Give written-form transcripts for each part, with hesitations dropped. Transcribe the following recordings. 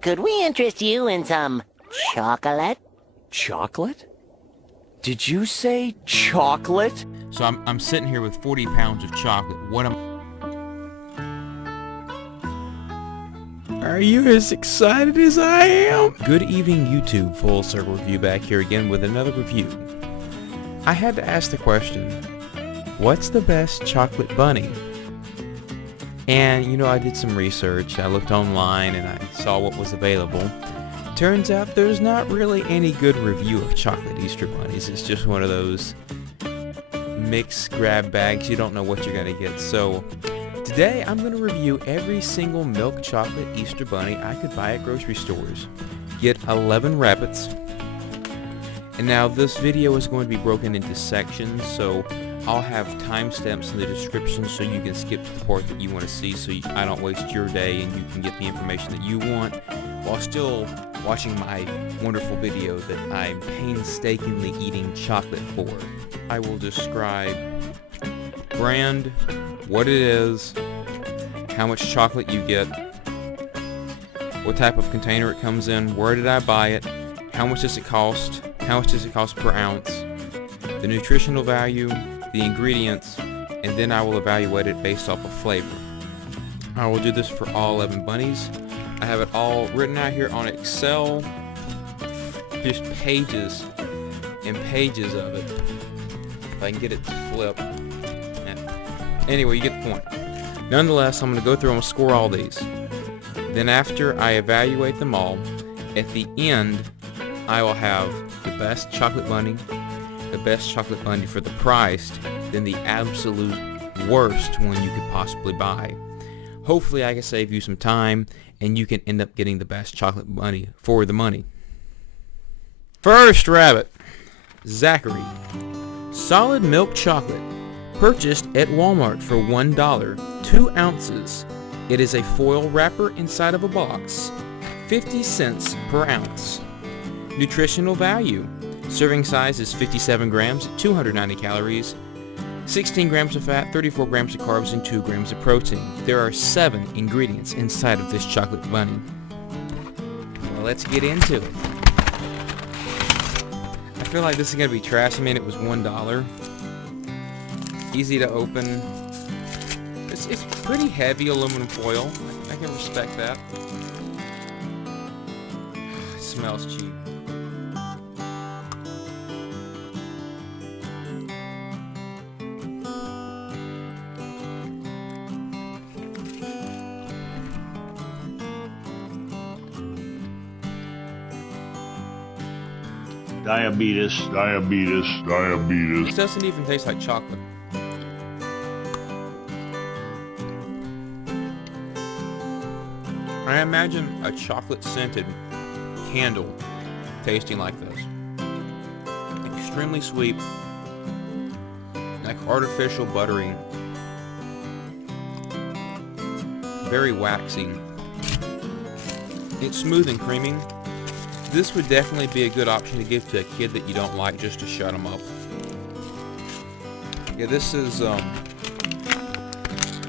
Could we interest you in some chocolate? Chocolate? Did you say chocolate? So I'm sitting here with 40 pounds of chocolate. Are you as excited as I am? Good evening, YouTube. Full Circle Review back here again with another review. I had to ask the question, what's the best chocolate bunny? And you know, I did some research. I looked online and I saw what was available. Turns out there's not really any good review of chocolate Easter bunnies. It's just one of those mix grab bags. You don't know what you're gonna get. So today I'm going to review every single milk chocolate Easter bunny I could buy at grocery stores. Get 11 rabbits. And now this video is going to be broken into sections, so I'll have timestamps in the description so you can skip to the part that you want to see, so I don't waste your day and you can get the information that you want while still watching my wonderful video that I'm painstakingly eating chocolate for. I will describe brand, what it is, how much chocolate you get, what type of container it comes in, where did I buy it, how much does it cost per ounce, the nutritional value, the ingredients, and then I will evaluate it based off of flavor. I will do this for all 11 bunnies. I have it all written out here on Excel, just pages and pages of it. If I can get it to flip. Anyway, you get the point. Nonetheless, I'm going to go through and score all these. Then after I evaluate them all, at the end, I will have the best chocolate bunny, the best chocolate bunny for the price, then the absolute worst one you could possibly buy. Hopefully I can save you some time and you can end up getting the best chocolate bunny for the money. First rabbit, Zachary. Solid milk chocolate. Purchased at Walmart for $1, 2 ounces. It is a foil wrapper inside of a box, 50 cents per ounce. Nutritional value. Serving size is 57 grams, 290 calories, 16 grams of fat, 34 grams of carbs, and 2 grams of protein. There are 7 ingredients inside of this chocolate bunny. Well, let's get into it. I feel like this is going to be trash. I mean, it was $1. Easy to open. It's pretty heavy aluminum foil. I can respect that. It smells cheap. Diabetes. It doesn't even taste like chocolate. I imagine a chocolate-scented candle tasting like this. Extremely sweet, like artificial buttering, very waxy. It's smooth and creamy. This would definitely be a good option to give to a kid that you don't like, just to shut them up. Yeah, this is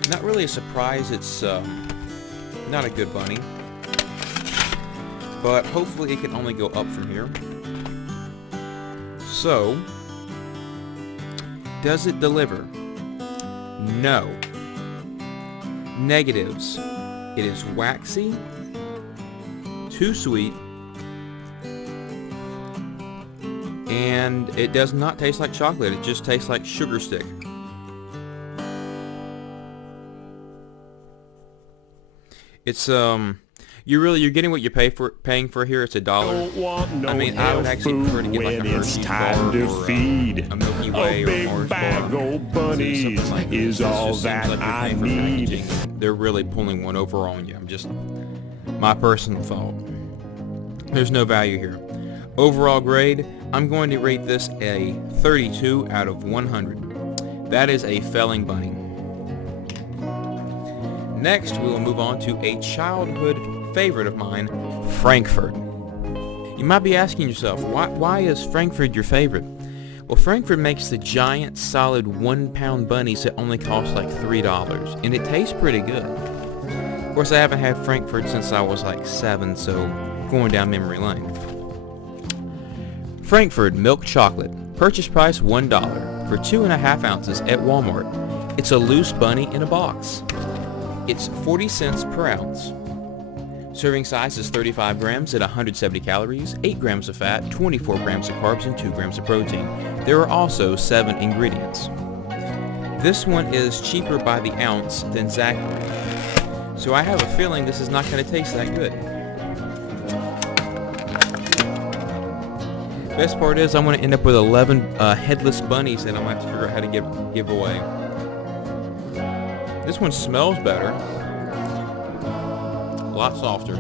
not really a surprise. It's not a good bunny, but hopefully it can only go up from here. So, does it deliver? No. Negatives. It is waxy, too sweet, and it does not taste like chocolate. It just tastes like sugar stick. It's you're getting what you paying for here. It's $1. I mean, I would actually prefer to get like a Hershey's bar or a Milky Way or a Mars bar. Something like this. Is all that I need. They're really pulling one over on you. I'm just my personal thought. There's no value here. Overall grade, I'm going to rate this a 32 out of 100. That is a failing bunny. Next, we will move on to a childhood favorite of mine, Frankfurt. You might be asking yourself, why is Frankfurt your favorite? Well, Frankfurt makes the giant, solid 1-pound bunnies that only cost like $3, and it tastes pretty good. Of course, I haven't had Frankfurt since I was like 7, so going down memory lane. Frankfurt milk chocolate. Purchase price $1 for 2.5 ounces at Walmart. It's a loose bunny in a box. It's 40 cents per ounce. Serving size is 35 grams at 170 calories, 8 grams of fat, 24 grams of carbs, and 2 grams of protein. There are also 7 ingredients. This one is cheaper by the ounce than Zachary, so I have a feeling this is not going to taste that good. Best part is I'm going to end up with 11 headless bunnies that I'm going to have to figure out how to give away. This one smells better. A lot softer.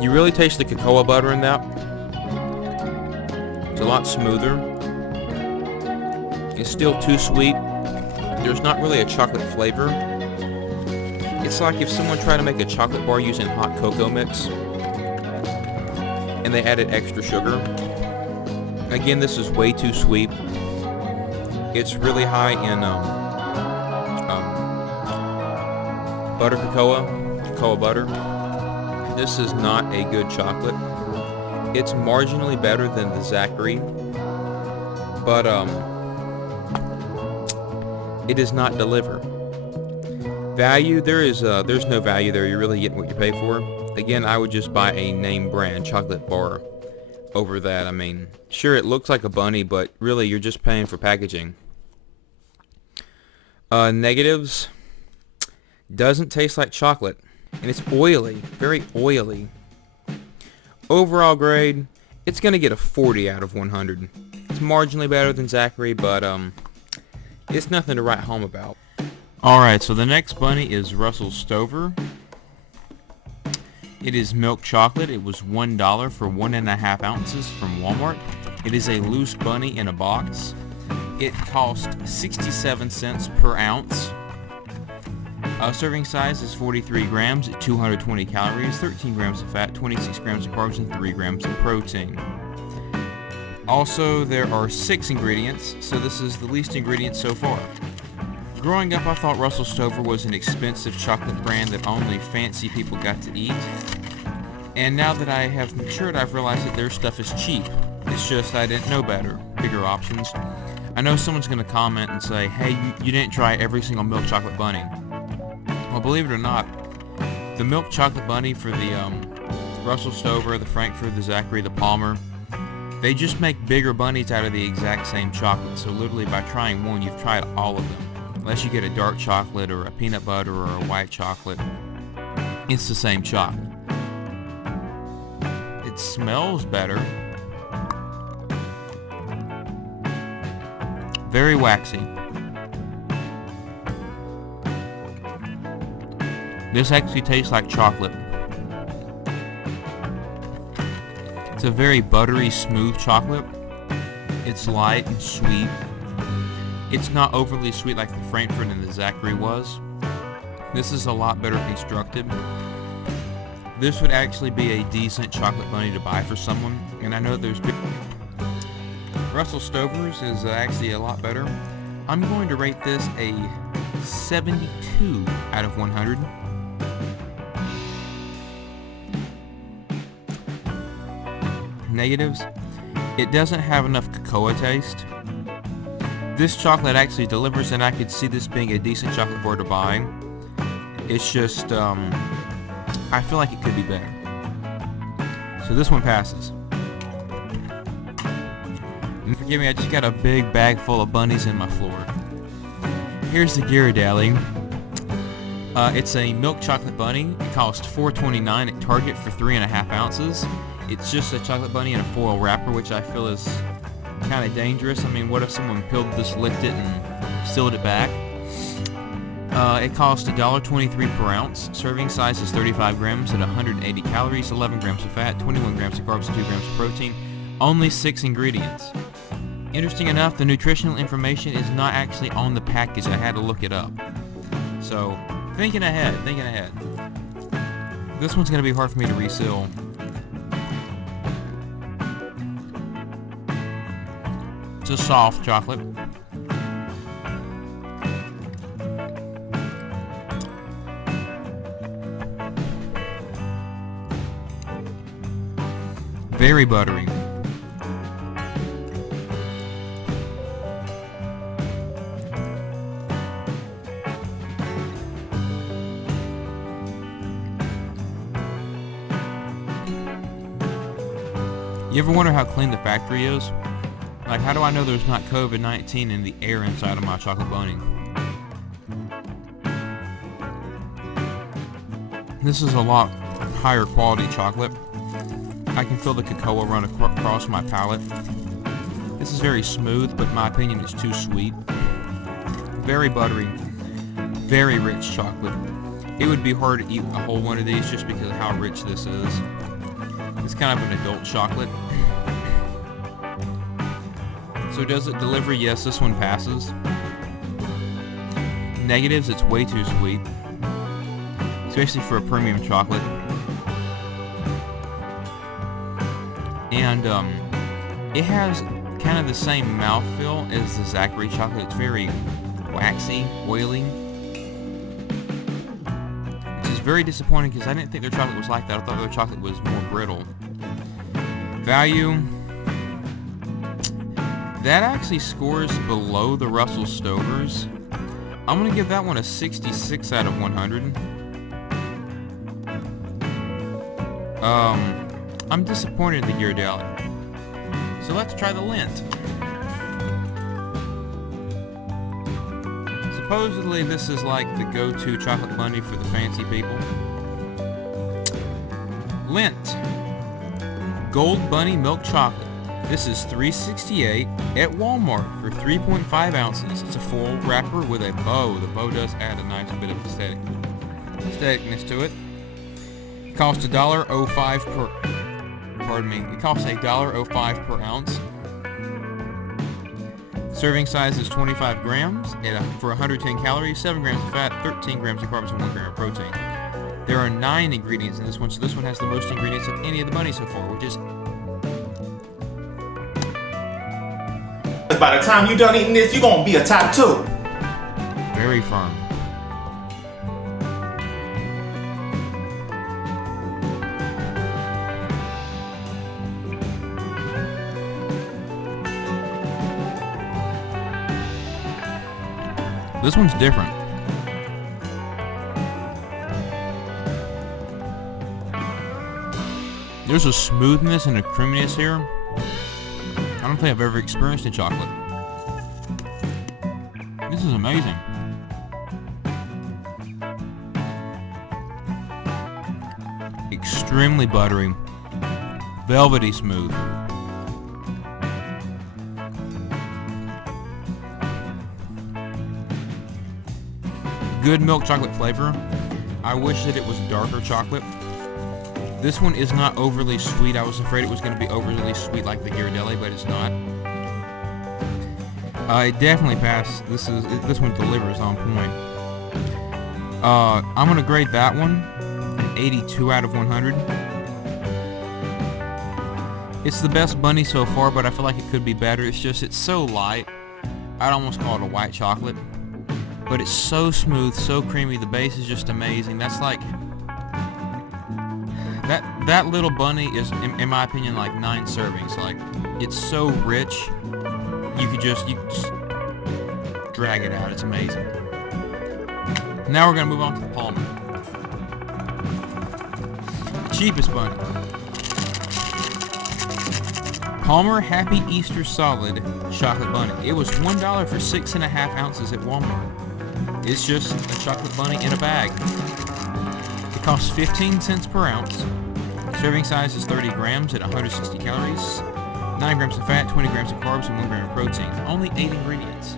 You really taste the cocoa butter in that. It's a lot smoother. It's still too sweet. There's not really a chocolate flavor. It's like if someone tried to make a chocolate bar using hot cocoa mix and they added extra sugar. Again, this is way too sweet. It's really high in butter cocoa butter. This is not a good chocolate. It's marginally better than the Zachary, but it does not deliver. Value, there's no value there. You're really getting what you pay for. Again, I would just buy a name brand chocolate bar over that. I mean, sure, it looks like a bunny, but really you're just paying for packaging. Negatives, doesn't taste like chocolate, and it's oily, very oily. Overall grade, it's gonna get a 40 out of 100. It's marginally better than Zachary, but it's nothing to write home about. Alright, so the next bunny is Russell Stover. It is milk chocolate. It was $1 for 1.5 ounces from Walmart. It is a loose bunny in a box. It cost 67 cents per ounce. Serving size is 43 grams at 220 calories, 13 grams of fat, 26 grams of carbs, and 3 grams of protein. Also, there are 6 ingredients, so this is the least ingredients so far. Growing up, I thought Russell Stover was an expensive chocolate brand that only fancy people got to eat. And now that I have matured, I've realized that their stuff is cheap. It's just I didn't know better. Bigger options. I know someone's going to comment and say, hey, you didn't try every single milk chocolate bunny. Well, believe it or not, the milk chocolate bunny for the Russell Stover, the Frankfurt, the Zachary, the Palmer, they just make bigger bunnies out of the exact same chocolate. So literally by trying one, you've tried all of them. Unless you get a dark chocolate or a peanut butter or a white chocolate, it's the same chocolate. It smells better. Very waxy. This actually tastes like chocolate. It's a very buttery, smooth chocolate. It's light and sweet. It's not overly sweet like the Frankfurt and the Zachary was. This is a lot better constructed. This would actually be a decent chocolate bunny to buy for someone, and I know there's Russell Stover's is actually a lot better. I'm going to rate this a 72 out of 100. Negatives, it doesn't have enough cocoa taste. This chocolate actually delivers, and I could see this being a decent chocolate bar to buy. It's just, I feel like it could be better. So this one passes. And forgive me, I just got a big bag full of bunnies in my floor. Here's the Ghirardelli. It's a milk chocolate bunny. It costs $4.29 at Target for 3.5 ounces. It's just a chocolate bunny in a foil wrapper, which I feel is kind of dangerous. I mean, what if someone peeled this, licked it, and sealed it back? It costs $1.23 per ounce. Serving size is 35 grams at 180 calories, 11 grams of fat, 21 grams of carbs, and 2 grams of protein. Only 6 ingredients. Interesting enough, the nutritional information is not actually on the package. I had to look it up. So, thinking ahead. This one's going to be hard for me to reseal. It's a soft chocolate. Very buttery. You ever wonder how clean the factory is? Like, how do I know there's not COVID-19 in the air inside of my chocolate bunny? This is a lot higher quality chocolate. I can feel the cocoa run across my palate. This is very smooth, but in my opinion it's too sweet. Very buttery, very rich chocolate. It would be hard to eat a whole one of these just because of how rich this is. It's kind of an adult chocolate. So does it deliver? Yes, this one passes. Negatives, it's way too sweet. Especially for a premium chocolate. And it has kind of the same mouthfeel as the Zachary chocolate. It's very waxy, oily. Which is very disappointing because I didn't think their chocolate was like that. I thought their chocolate was more brittle. Value. That actually scores below the Russell Stovers. I'm going to give that one a 66 out of 100. I'm disappointed in the Ghirardelli. So let's try the Lindt. Supposedly this is like the go-to chocolate bunny for the fancy people. Lindt Gold Bunny Milk Chocolate. This is $3.68 at Walmart for 3.5 ounces. It's a full wrapper with a bow. The bow does add a nice bit of aestheticness to it. It costs $1.05 per. Pardon me. It costs $1.05 per ounce. Serving size is 25 grams for 110 calories, 7 grams of fat, 13 grams of carbs, and 1 gram of protein. There are 9 ingredients in this one, so this one has the most ingredients of any of the bunnies so far, which is... By the time you're done eating this, you're going to be a top 2. Very firm. This one's different. There's a smoothness and a creaminess here I don't think I've ever experienced in chocolate. This is amazing. Extremely buttery, velvety smooth. Good milk chocolate flavor. I wish that it was darker chocolate. This one is not overly sweet. I was afraid it was going to be overly sweet like the Ghirardelli, but it's not. It definitely passed. This one delivers on point. I'm going to grade that one an 82 out of 100. It's the best bunny so far, but I feel like it could be better. It's so light. I'd almost call it a white chocolate. But it's so smooth, so creamy. The base is just amazing. That's like... That little bunny is, in my opinion, like 9 servings. Like, it's so rich, you just drag it out. It's amazing. Now we're gonna move on to the Palmer. The cheapest bunny. Palmer Happy Easter Solid Chocolate Bunny. It was $1 for 6.5 ounces at Walmart. It's just a chocolate bunny in a bag. It costs 15 cents per ounce. Serving size is 30 grams at 160 calories, 9 grams of fat, 20 grams of carbs, and 1 gram of protein. Only 8 ingredients.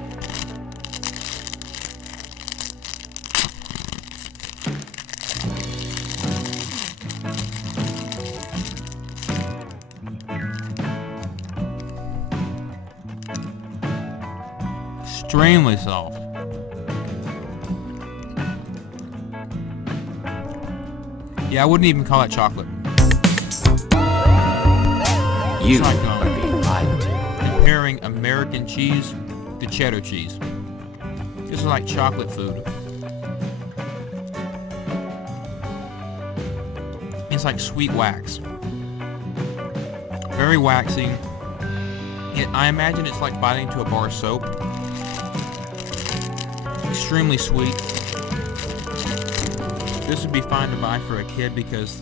Extremely soft. Yeah, I wouldn't even call it chocolate. You are being lied to. comparing American cheese to cheddar cheese. This is like chocolate food. It's like sweet wax. Very waxy. I imagine it's like biting into a bar of soap. Extremely sweet. This would be fine to buy for a kid because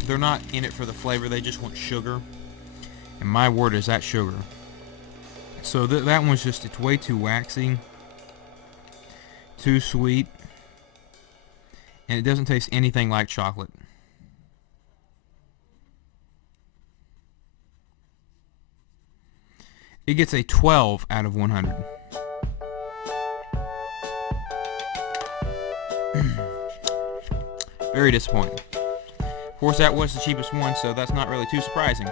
they're not in it for the flavor, they just want sugar. And my word, is that sugar. So that one's just, it's way too waxy. Too sweet. And it doesn't taste anything like chocolate. It gets a 12 out of 100. Very disappointing. Of course, that was the cheapest one, so that's not really too surprising.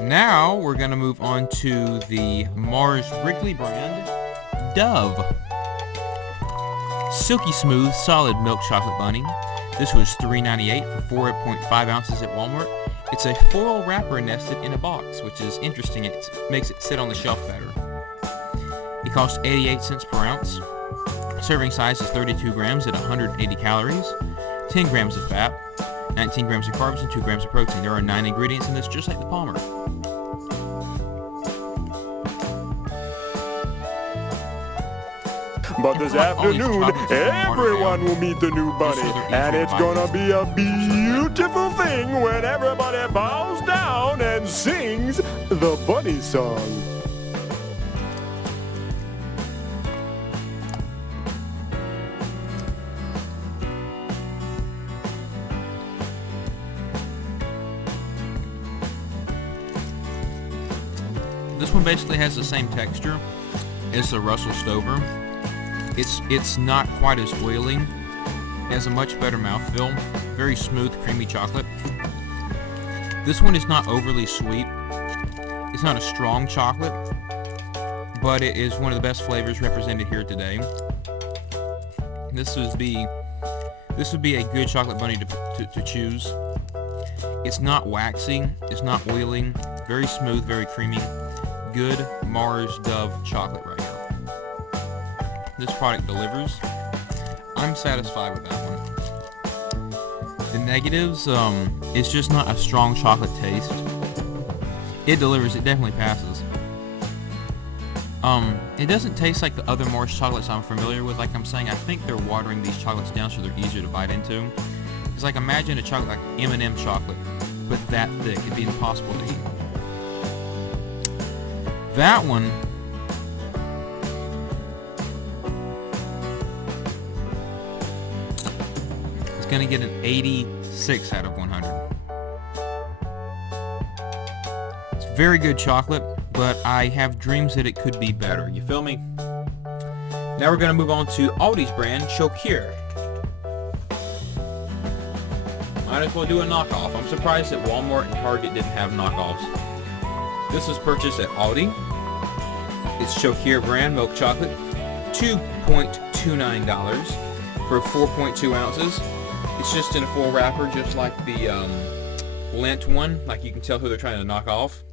Now, we're going to move on to the Mars Wrigley brand Dove. Silky smooth, solid milk chocolate bunny. This was $3.98 for 4.5 ounces at Walmart. It's a foil wrapper nested in a box, which is interesting. It makes it sit on the shelf better. It costs 88 cents per ounce. Serving size is 32 grams at 180 calories, 10 grams of fat, 19 grams of carbs, and 2 grams of protein. There are 9 ingredients in this, just like the Palmer. But this afternoon, everyone will meet the new bunny, and it's gonna be a beautiful thing when everybody bows down and sings the bunny song. This one basically has the same texture as the Russell Stover. It's not quite as oily. It has a much better mouthfeel. Very smooth, creamy chocolate. This one is not overly sweet. It's not a strong chocolate, but it is one of the best flavors represented here today. This would be a good chocolate bunny to choose. It's not waxy. It's not oily. Very smooth, very creamy. Good Mars Dove chocolate right here. This product delivers. I'm satisfied with that one. The negatives, it's just not a strong chocolate taste. It delivers, it definitely passes. It doesn't taste like the other Mars chocolates I'm familiar with. Like I'm saying, I think they're watering these chocolates down so they're easier to bite into. It's like, imagine a chocolate like M&M chocolate, but that thick. It'd be impossible to eat. That one is going to get an 86 out of 100. It's very good chocolate, but I have dreams that it could be better. You feel me? Now we're going to move on to Aldi's brand, Chocure. Might as well do a knockoff. I'm surprised that Walmart and Target didn't have knockoffs. This was purchased at Aldi. It's Chocure brand milk chocolate, $2.29 for 4.2 ounces. It's just in a full wrapper, just like the Lindt one. Like, you can tell who they're trying to knock off.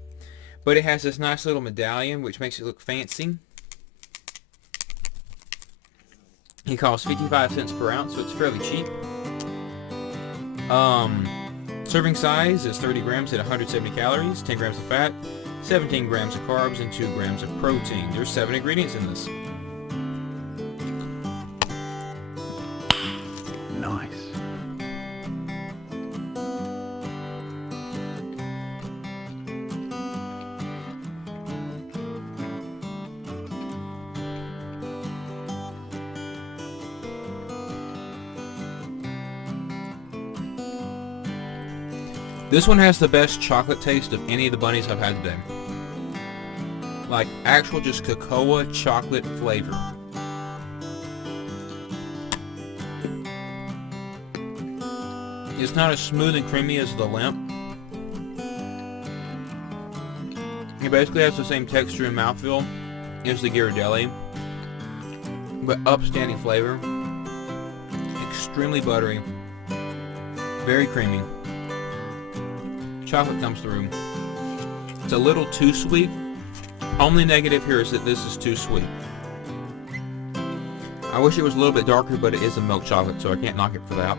But it has this nice little medallion, which makes it look fancy. It costs 55 cents per ounce, so it's fairly cheap. Serving size is 30 grams at 170 calories, 10 grams of fat, 17 grams of carbs, and 2 grams of protein. There's 7 ingredients in this. Nice. This one has the best chocolate taste of any of the bunnies I've had today. Like actual just cocoa chocolate flavor. It's not as smooth and creamy as the Lindt. It basically has the same texture and mouthfeel as the Ghirardelli, but upstanding flavor. Extremely buttery. Very creamy. Chocolate comes through. It's a little too sweet. Only negative here is that this is too sweet. I wish it was a little bit darker, but it is a milk chocolate, so I can't knock it for that.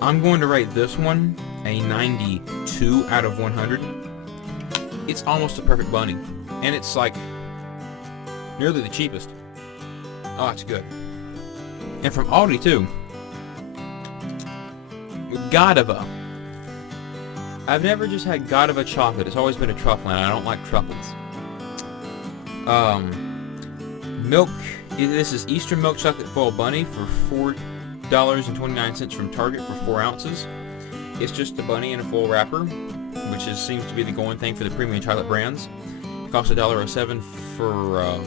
I'm going to rate this one a 92 out of 100. It's almost a perfect bunny, and it's like nearly the cheapest. Oh, it's good. And from Aldi too. Godiva. I've never just had Godiva chocolate. It's always been a truffle, and I don't like truffles. Milk. This is Eastern Milk Chocolate Foil Bunny for $4.29 from Target for 4 ounces. It's just a bunny in a foil wrapper, which seems to be the going thing for the premium chocolate brands. It costs $1.07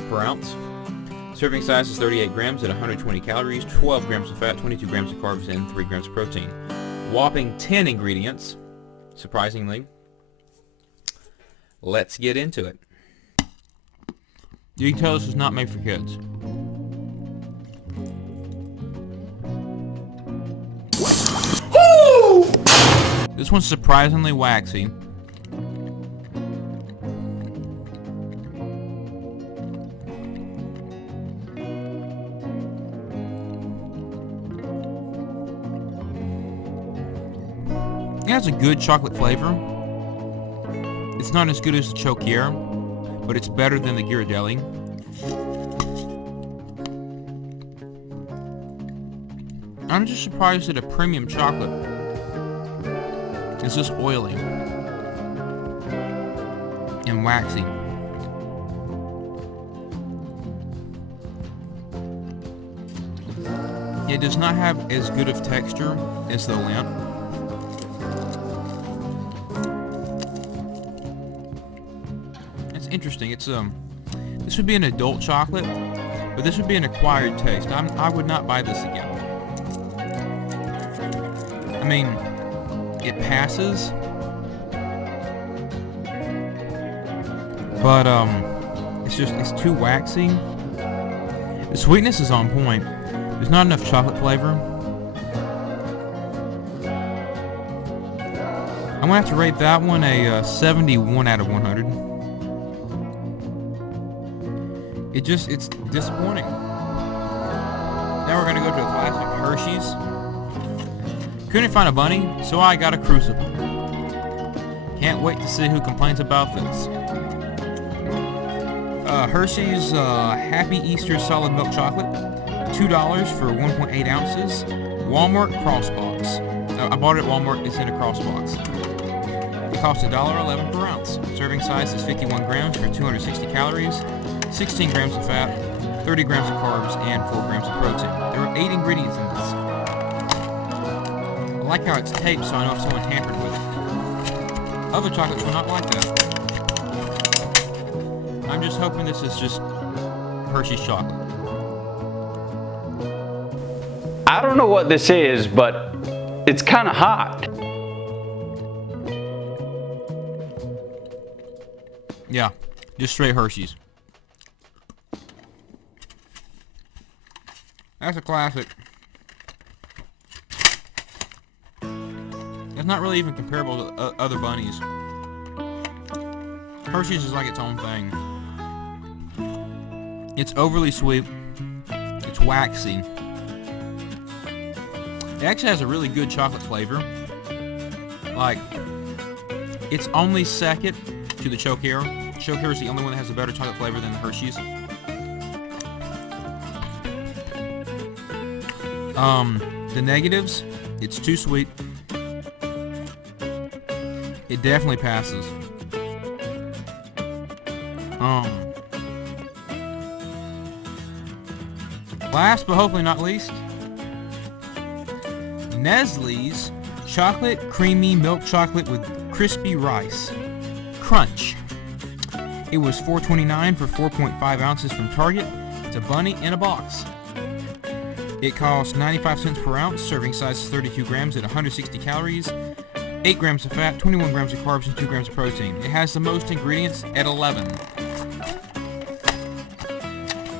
per ounce. Serving size is 38 grams at 120 calories, 12 grams of fat, 22 grams of carbs, and 3 grams of protein. Whopping 10 ingredients, surprisingly. Let's get into it. You can tell this was not made for kids. This one's surprisingly waxy. It has a good chocolate flavor. It's not as good as the Chokier, but it's better than the Ghirardelli. I'm just surprised that a premium chocolate is this oily and waxy. It does not have as good of texture as the Lindt. It's interesting. It's this would be an adult chocolate, but this would be an acquired taste. I would not buy this again. I mean, it passes, but it's too waxy. The sweetness is on point. There's not enough chocolate flavor. I'm gonna have to rate that one a 71 out of 100. It's disappointing. Now we're gonna go to a classic, Hershey's. Couldn't find a bunny, so I got a Crucible. Can't wait to see who complains about this. Hershey's Happy Easter Solid Milk Chocolate, $2 for 1.8 ounces. Walmart Crossbox. I bought it at Walmart. It's in a crossbox. It costs $1.11 per ounce. Serving size is 51 grams for 260 calories, 16 grams of fat, 30 grams of carbs, and 4 grams of protein. There are 8 ingredients in this. I like how it's taped so I know if someone tampered with it. Other chocolates were not like that. I'm just hoping this is just Hershey's chocolate. I don't know what this is, but it's kind of hot. Yeah, just straight Hershey's. That's a classic. It's not really even comparable to other bunnies. Hershey's is like its own thing. It's overly sweet. It's waxy. It actually has a really good chocolate flavor. Like, it's only second to the Chokier. Chokier is the only one that has a better chocolate flavor than the Hershey's. The negatives, it's too sweet. It definitely passes. Last but hopefully not least, Nestle's Chocolate Creamy Milk Chocolate with Crispy Rice Crunch. It was $4.29 for 4.5 ounces from Target. It's a bunny in a box. It costs 95 cents per ounce. Serving size is 32 grams at 160 calories, 8 grams of fat, 21 grams of carbs, and 2 grams of protein. It has the most ingredients at 11.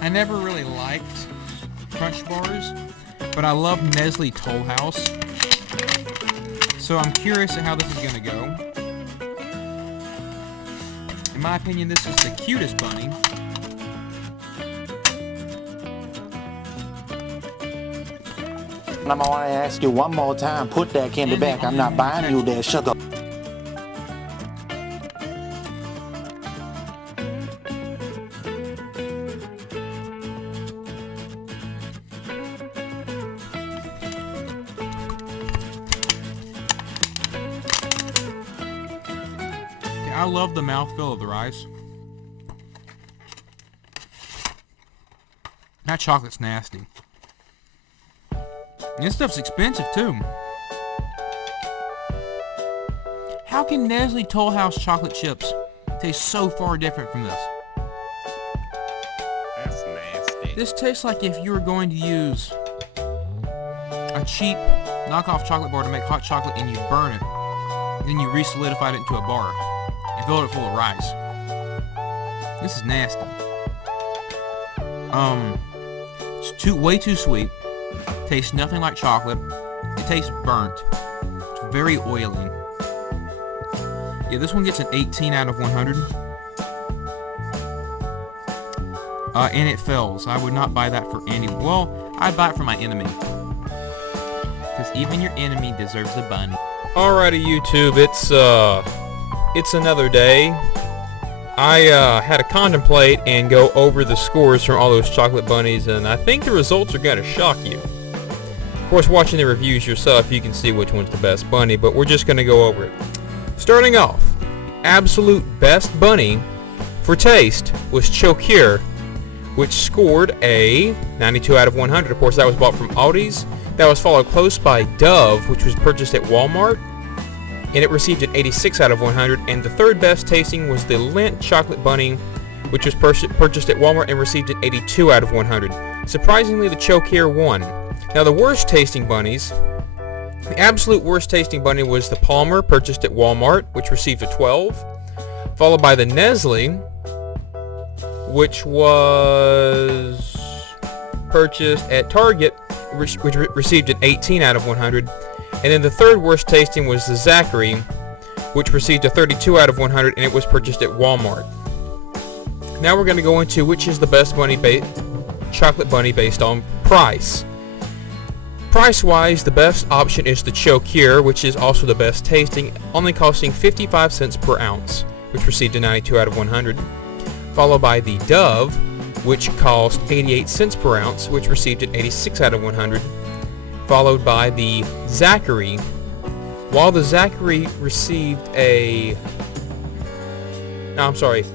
I never really liked Crunch bars, but I love Nestle Toll House. So I'm curious at how this is going to go. In my opinion, this is the cutest bunny. I'm gonna ask you one more time, put that candy back. I'm not buying you that sugar. I love the mouthfeel of the rice. That chocolate's nasty. And this stuff's expensive too. How can Nestle Toll House chocolate chips taste so far different from this? That's nasty. This tastes like if you were going to use a cheap knockoff chocolate bar to make hot chocolate and you burn it. Then you re-solidified it into a bar and filled it full of rice. This is nasty. It's way too sweet. Tastes nothing like chocolate. It tastes burnt. It's very oily. Yeah, this one gets an 18 out of 100. And it fails. I would not buy that for anyone. Well, I'd buy it for my enemy. Because even your enemy deserves a bun. Alrighty, YouTube, it's another day. I had to contemplate and go over the scores from all those chocolate bunnies, and I think the results are gonna shock you. Of course, watching the reviews yourself, you can see which one's the best bunny, but we're just gonna go over it. Starting off, the absolute best bunny for taste was Chocure, which scored a 92 out of 100. Of course, that was bought from Aldi's. That was followed close by Dove, which was purchased at Walmart, and it received an 86 out of 100. And the third best tasting was the Lindt Chocolate Bunny, which was purchased at Walmart and received an 82 out of 100. Surprisingly, the Chocure won. Now, the worst tasting bunnies, the absolute worst tasting bunny was the Palmer, purchased at Walmart, which received a 12, followed by the Nestle, which was purchased at Target, which received an 18 out of 100. And then the third worst tasting was the Zachary, which received a 32 out of 100, and it was purchased at Walmart. Now we're going to go into which is the best chocolate bunny based on price. Price-wise, the best option is the Chocure, which is also the best tasting, only costing 55 cents per ounce, which received a 92 out of 100. Followed by the Dove, which cost 88 cents per ounce, which received an 86 out of 100. Followed by the Zachary. While the Zachary received a... No, I'm sorry.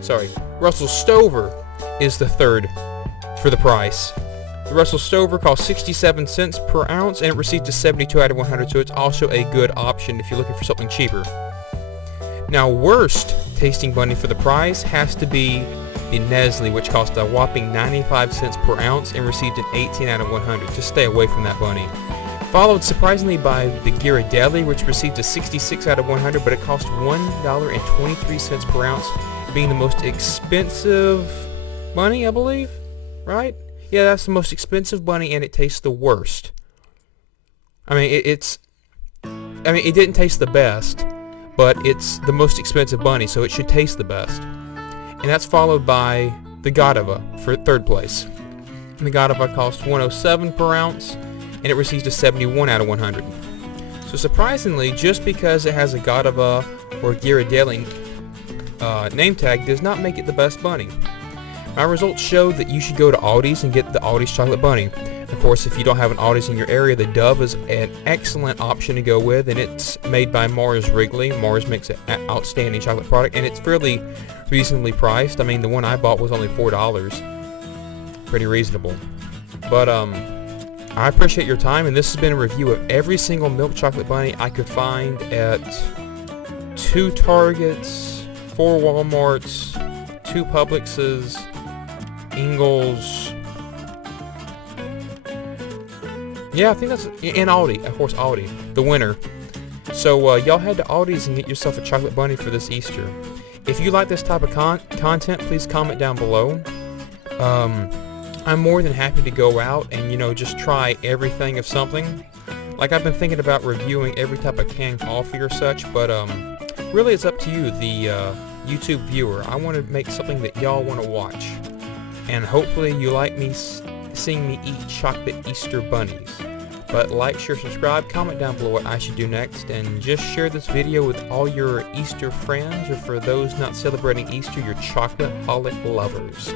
Russell Stover is the third for the price. The Russell Stover cost 67 cents per ounce, and it received a 72 out of 100, so it's also a good option if you're looking for something cheaper. Now, worst tasting bunny for the price has to be the Nestle, which cost a whopping 95 cents per ounce and received an 18 out of 100. Just stay away from that bunny. Followed surprisingly by the Ghirardelli, which received a 66 out of 100, but it cost $1.23 per ounce, being the most expensive bunny, I believe, right? Yeah, that's the most expensive bunny, and it tastes the worst. I mean, it didn't taste the best, but it's the most expensive bunny, so it should taste the best. And that's followed by the Godiva for third place. And the Godiva cost $107 per ounce, and it receives a 71 out of 100. So surprisingly, just because it has a Godiva or Ghirardelli name tag does not make it the best bunny. My results show that you should go to Aldi's and get the Aldi's Chocolate Bunny. Of course, if you don't have an Aldi's in your area, the Dove is an excellent option to go with, and it's made by Mars Wrigley. Mars makes an outstanding chocolate product, and it's fairly reasonably priced. I mean, the one I bought was only $4. Pretty reasonable. But, I appreciate your time, and this has been a review of every single milk chocolate bunny I could find at 2 Targets, 4 Walmarts, 2 Publixes, Ingles. Yeah, I think that's in Aldi. Of course, Aldi, the winner. So y'all head to Aldi's and get yourself a chocolate bunny for this Easter. If you like this type of content, please comment down below. I'm more than happy to go out and just try everything of something. Like I've been thinking about reviewing every type of canned coffee or such, but really it's up to you. YouTube viewer. I want to make something that y'all want to watch. And hopefully you like me seeing me eat chocolate Easter bunnies. But like, share, subscribe, comment down below what I should do next, and just share this video with all your Easter friends, or for those not celebrating Easter, your chocoholic lovers.